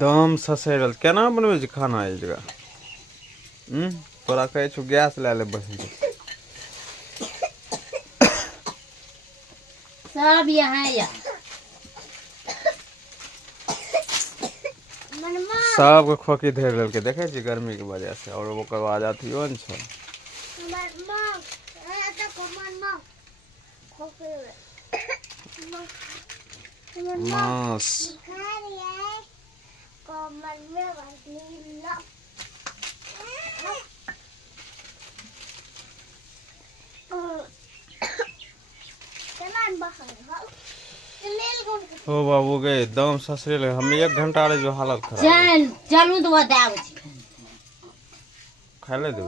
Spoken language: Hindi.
दम ससैरल केना बनबै छै खाना ई जगह? तोरा कहै छौ गैस लए ले बहिन। सब यहाँ या सबके खोखी धरि लेलकै देखै छी गर्मी के वजह से। और ओकर बाद अथियो ने छै मांस। हो बाबू गे दम ससरे हम 1 घंटा रहे जो हालत खराब। चल चलू तो बताब खाए ले दो।